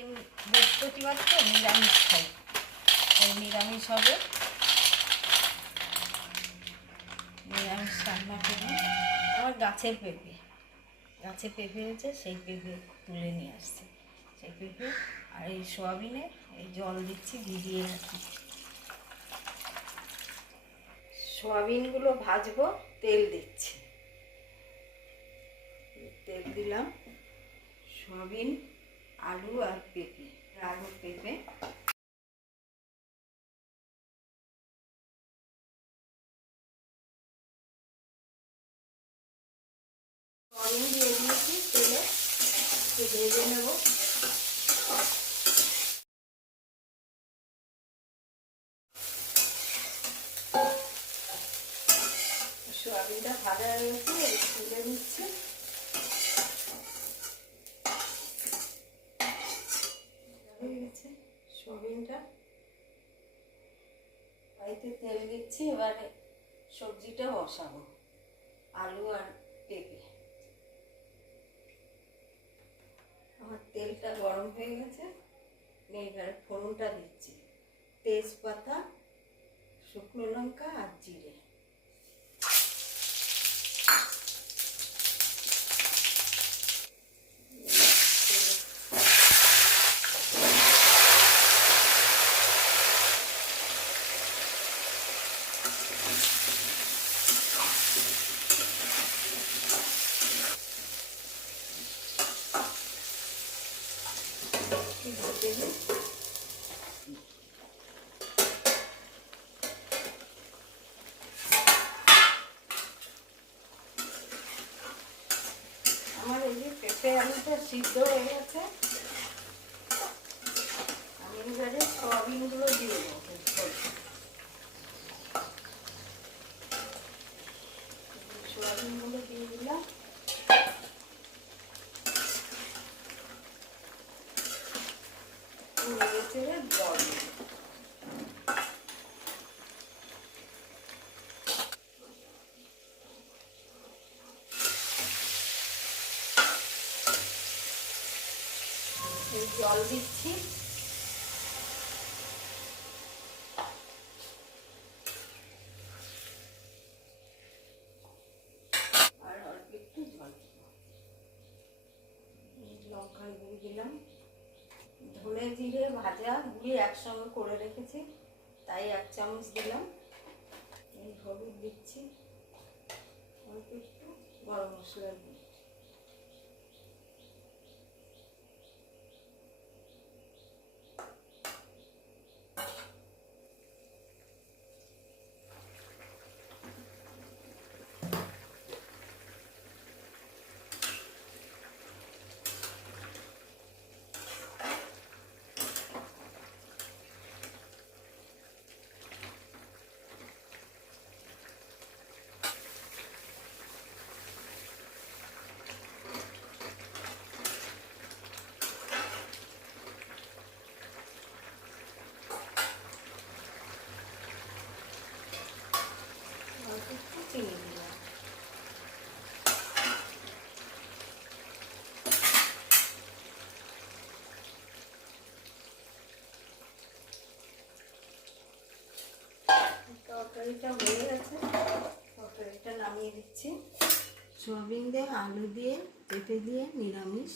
আজকে বৃহস্পতিবার তো নিরামিষ খাই। তাই নিরামিষ হবে। নিরামিষ রান্না করি আমার গাছের পেঁপে। গাছে পেঁপে হয়েছে, সেই পেঁপে তুলে নিয়ে আসছে। সেই পেঁপে আর এই সোয়াবিনে এই জল দিচ্ছি ভিজিয়ে রাখি সোয়াবিনগুলো ভাজবো, তেল দিচ্ছি। তেল দিলাম। সয়াবিন আলু আর পেঁপে আলু পেঁপে। তেলে ভেজে নেব। সয়াবিনটা ভাজা হয়ে গেছে তুলে দিচ্ছি হয়ে গেছে সোয়াবিনটা। বাড়িতে তেল দিচ্ছি, এবারে সবজিটা বসাবো, আলু আর পেঁপে। আমার তেলটা গরম হয়ে গেছে এবারে ফোড়নটা দিচ্ছি। তেজপাতা, শুকনো লঙ্কা আর জিরে ভেজে নিই। আমার পেঁপে আলুটা সিদ্ধ হয়ে গেছে। আমি এবারে সয়াবিনগুলো দিয়ে দেবো সয়াবিনগুলো দিয়ে নেড়ে চেড়ে জল দেবো। এই জল দিচ্ছি। আর অল্প একটু জল লঙ্কার গুঁড়ি দিলাম। ধনে জিরে ভাজা গুঁড়ি একসঙ্গে করে রেখেছি, তাই এক চামচ দিলাম। হলুদ দিচ্ছি। একটু গরম মশলা দিই অল্প একটু চিনি দিলাম তরকারিটা হয়ে গেছে। তরকারিটা নামিয়ে দিচ্ছি। সয়াবিন দিয়ে আলু দিয়ে পেঁপে দিয়ে নিরামিষ।